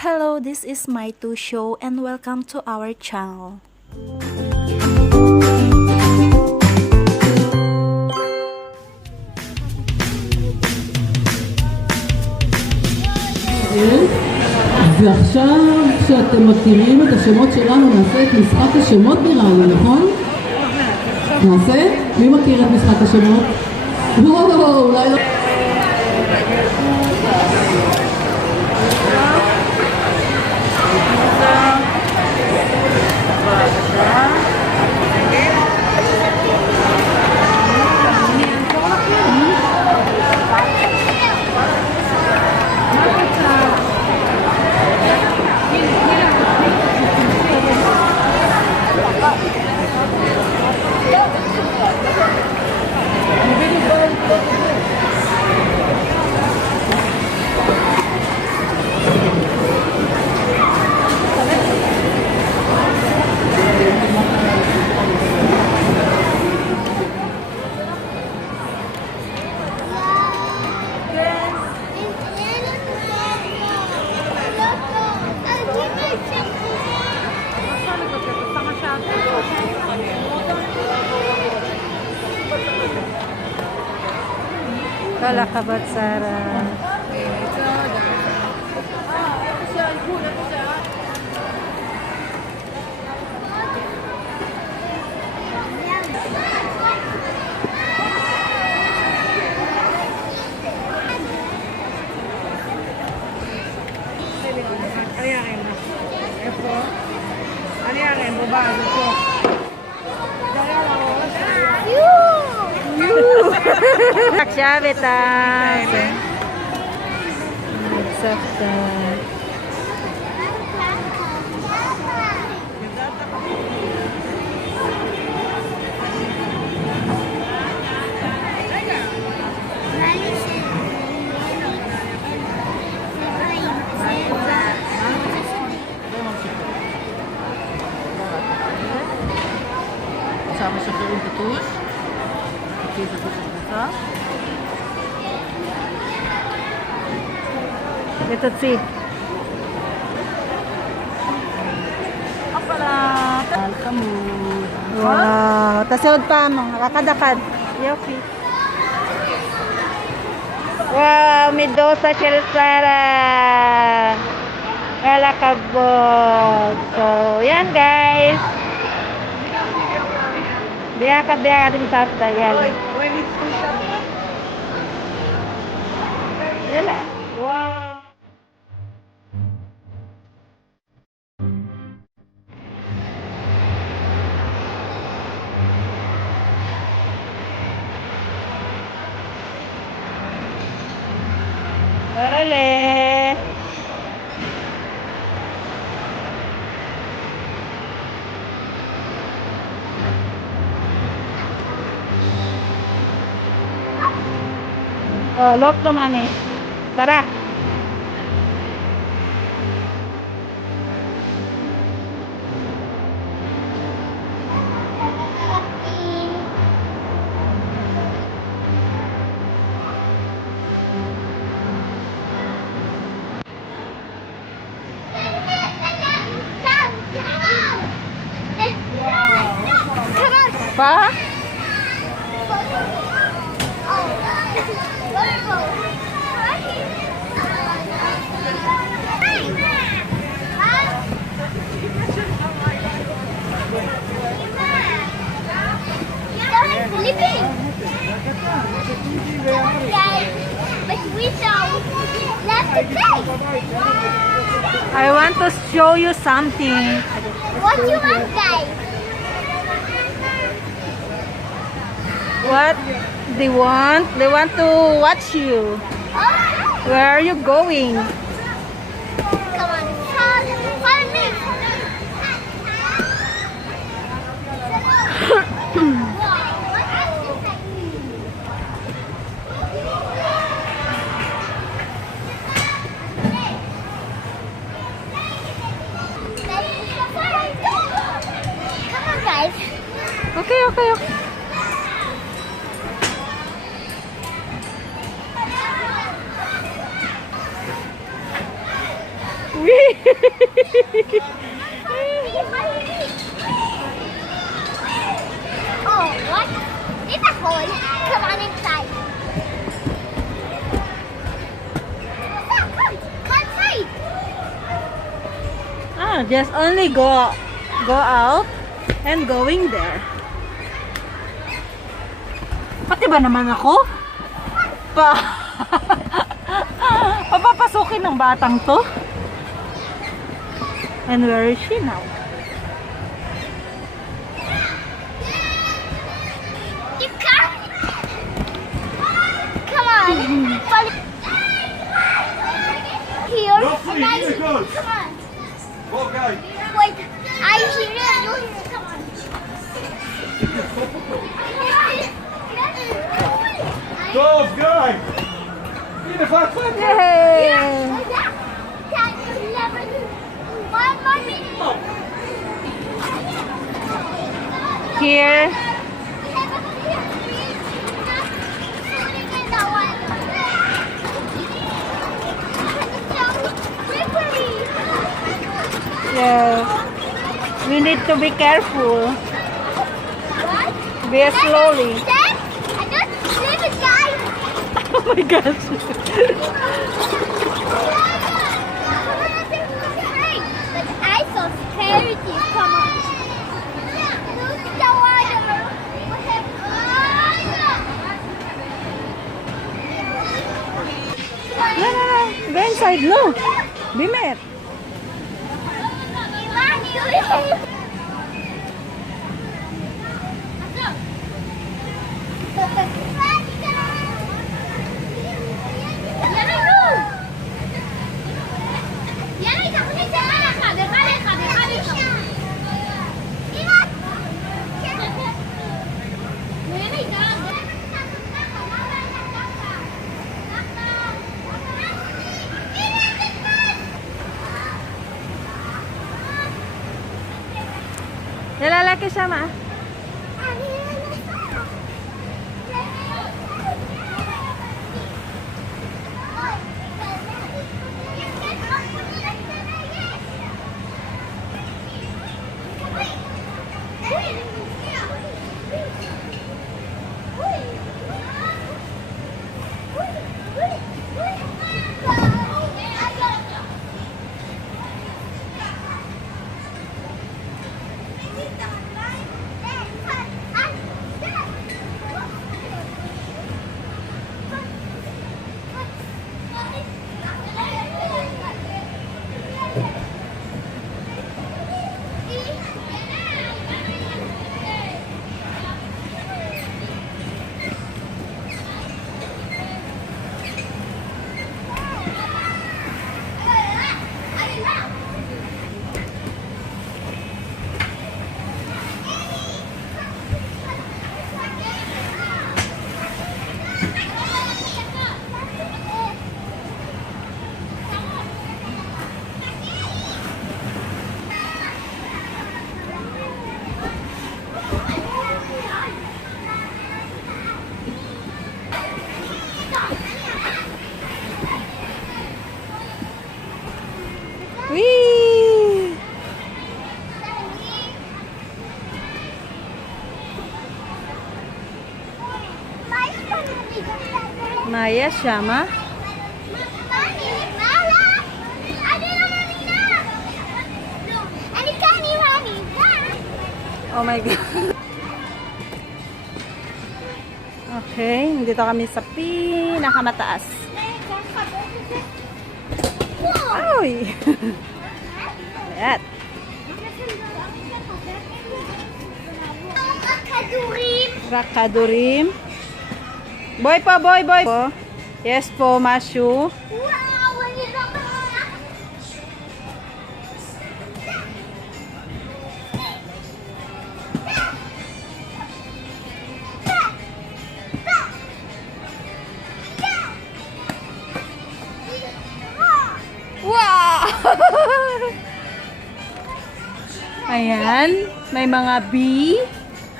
Hello, this is my 2 show and welcome to our channel. ועכשיו כשאתם מכירים את השמות שלנו נעשה את משחק השמות נראה לי, נכון? נעשה? מי מכיר את משחק השמות? וואו, אולי לא... כל הכבוד שרה. אני אראה, בובה, זה פה. עכשיו את ה... סבתא. עכשיו משחררים את הטוש. תקחי את הטוש שלך. ותוציא. הופלה! חמוד. וואו, תעשה עוד פעם, רק אחד. יופי. וואו, מדוסה של שרה. כל הכבוד. So, yan guys. ביחד עם סבתא, יאללה. יאללה. וואו. Órale. Oh, look naman eh. Tara. Pa? I want to show you something. What you want, guys? What they want? They want to watch you. Oh, Where are you going? come on, follow me. Come on, guys. Okay. Wee! Oh, what? It's a hole. Come on inside. Come inside. Ah, just only go out and going there. Pati ba naman ako? Papapasukin ng batang to. And where is she now? You come. Come on. Follow. Here. No, please, and I- here it goes. Come on. Okay. Wait. I hear it. You hear it. Come on. Go, guy. Get the fuck up. Yay! One more minute. Here. Yes. We need to be careful. Be slowly. Oh my gosh. I so scared. Come on. Look the water. No, no, no. Go inside. No. Be met. Lalaki siya, ma. Whee! Maya siya, ma. Oh my God. Okay, nandito kami sa pinakamataas. Uy! Ayan. Rakadurim. Boy po, boy po. Yes po, Mashu. Wow! Ayan, may mga bee,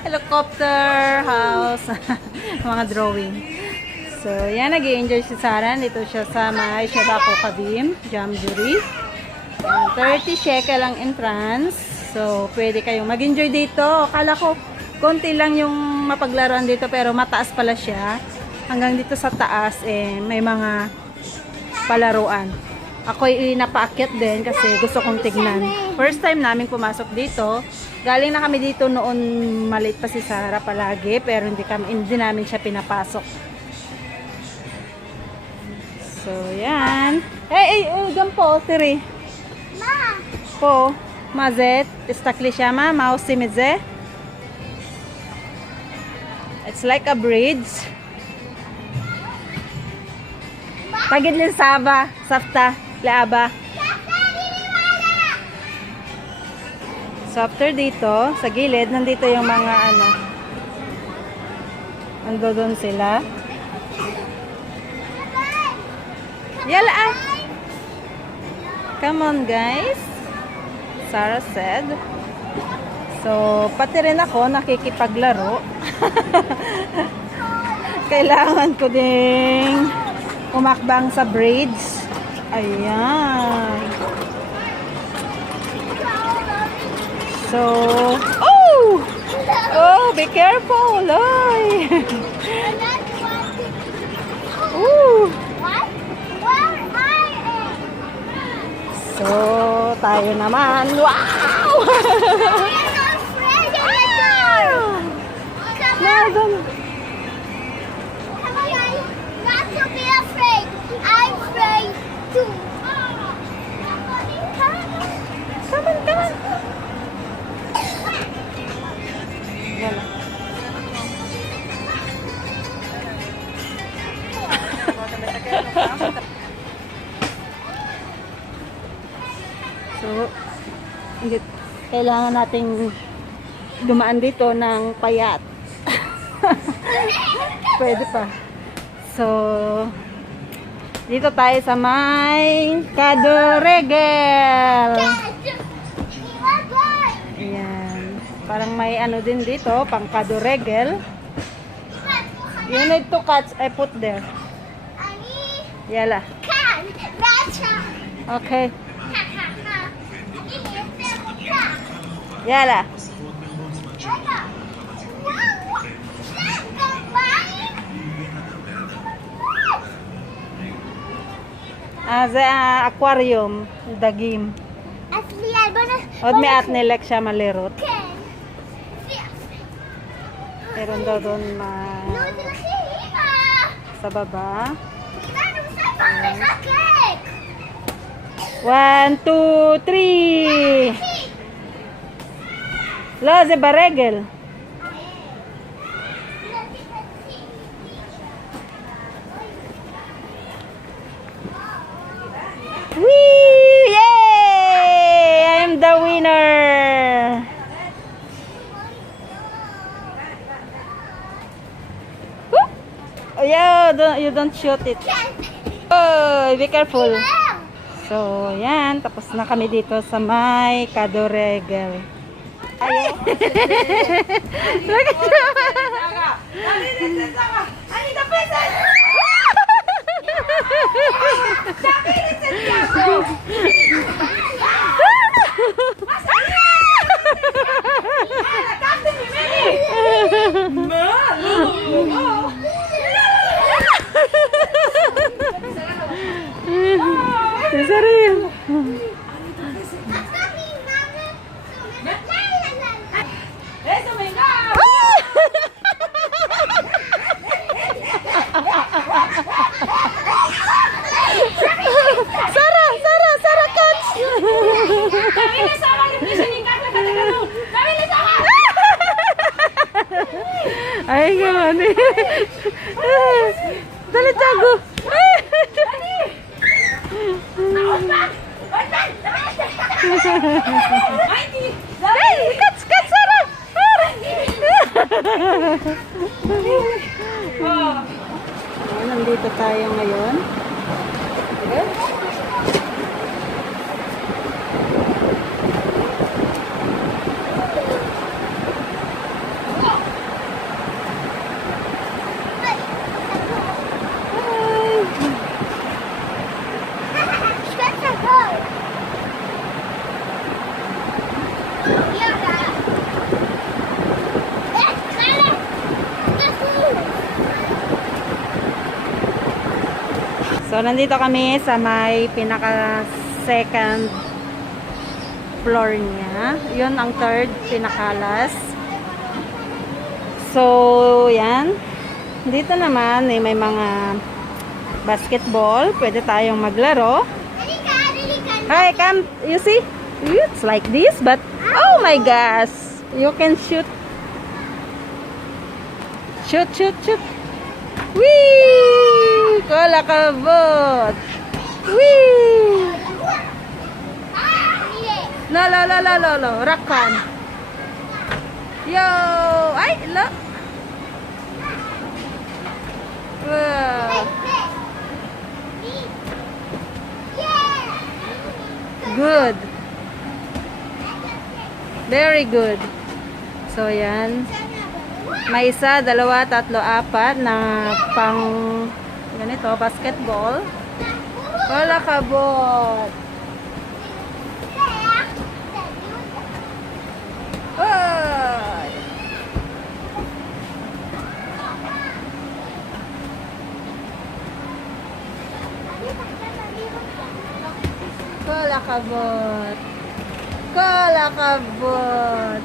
helicopter, house, mga drawing. So, yan, nag-i-enjoy si Sarah. Dito siya sa may Shabako Kabim, Jamjuri. 30 shekel ang entrance. So, pwede kayong mag-enjoy dito. Akala ko, konti lang yung mapaglaruan dito, pero mataas pala siya. Hanggang dito sa taas, may mga palaruan. Ako'y napaakyat din kasi gusto kong tignan. First time namin pumasok dito. Galing na kami dito noon, maliit pa si Sarah palagi, pero hindi namin siya pinapasok. So, yan. Gampo, Siri. Ma, Po, mazet, istakli siya ma, mausimidze. It's like a bridge. Tagid din saba, safta, leaba. So after dito, sa gilid, nandito yung mga ando doon sila. Yala ah! Come on guys, Sarah said. So, pati rin ako nakikipaglaro. Kailangan ko ding umakbang sa bridge. Ayan. So, oh, be careful, Loy. Ooh. what? Where I am? So, tayo naman. Wow! I'm not afraid of the dark. Come on. Come on, guys. Not to be afraid. I'm afraid too. Come on. Yala. So, kailangan nating dumaan dito ng payat. Pwede pa. So, dito tayo sa may Kadoregel. Ayan. Parang may din dito, pang Kadoregel. You need to catch, I put there. Yala. Okay. Yala. Aquarium, dagim. Od may atnilek siya malirot. Meron daw doon sa baba. 1, 2, 3. Loze baregel. Wee! Yay! I'm the winner. Woo! Oh yeah, you don't shoot it. Oh, be careful. So, yan. Tapos na kami dito sa may Kadoregel. Ayaw. Look at Cesaril. Sarah, catch! Ay, gawin eh. Dali, Tiago. Hey, catch, Sarah! Nandito tayo ngayon. So, nandito kami sa may pinaka second floor niya. Yun ang third, pinakalas. So, yan. Dito naman may mga basketball. Pwede tayong maglaro. Hi, come. You see? It's like this, but oh my gosh. You can shoot. Shoot, shoot, shoot. Whee! Kolakabot. Whee! No, no, no, no, no, no. Rakpan. Yo! Ay, look. Wow. Good. Very good. So, yan. May isa, dalawa, tatlo, apat na pang ganito, basketball. Wala kabot. Oy! Wala kabot. Wala kabot.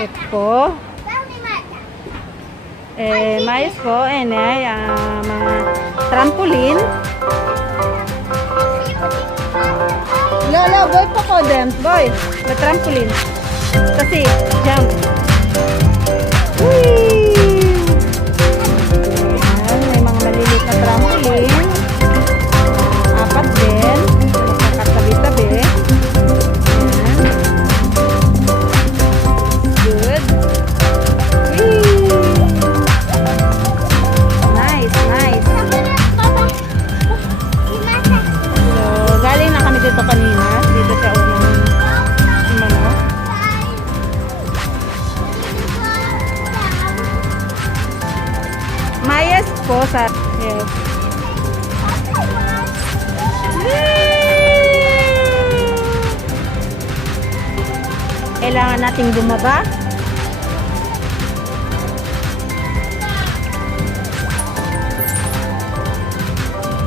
Ito po. Mais po, mga trampoline. Lolo, boy po ko din. Boy, may trampoline. Kasi, jump. Whee! Ayan, may mga maliliit na trampoline. Apat din. Magkakatabi-tabi. Good. Whee! Nice, nice. So, galing na kami dito kanina. Dito sa unang umano. Mayas po sa... Yes. Kailangan nating bumaba.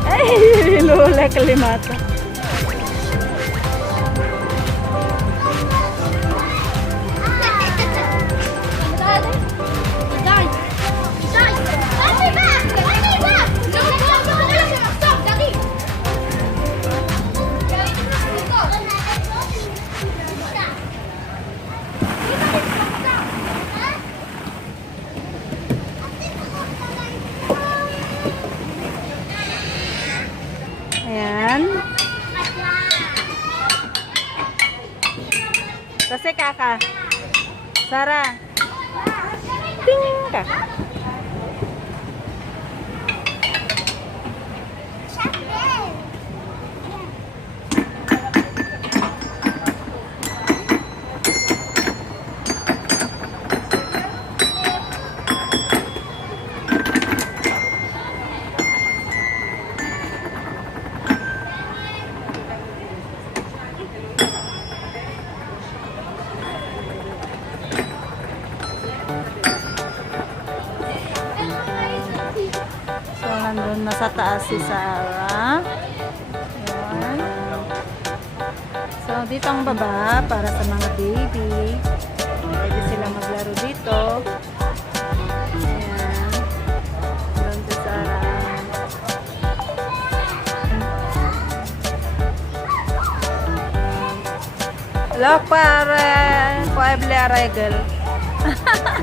Ay, lula kalimata. Ayan. Kasi kaka. Sarah. Ting ka. Nandun na sa taas si Sarah. Ayan. So, dito ang baba para sa mga baby. Pwede sila maglaro dito. Ayan. Doon si Sarah. Look, para pueble regal.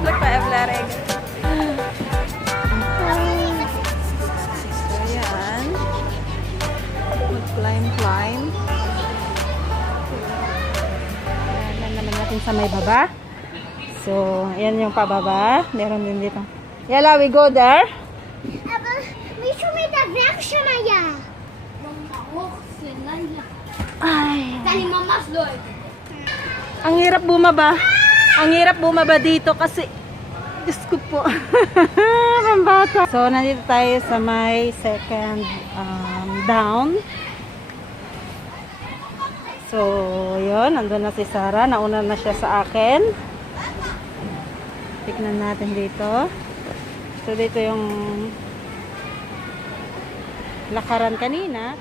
Look, pueble regal. Climb. Ayan naman natin sa may baba. So, ayan yung pababa. Meron din dito. Yala, we go there. Ay. Ang hirap bumaba. Ang hirap bumaba dito kasi Diyos ko po. Pambata. So, nandito tayo sa may second down. So, yun. Nandun na si Sarah. Nauna na siya sa akin. Tignan natin dito. So, dito yung lakaran kanina.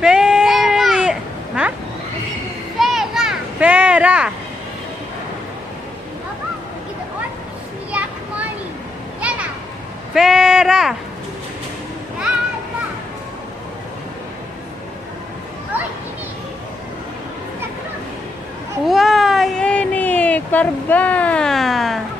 Peri... Ha? Pera! Pera! Why, Enik? Parba!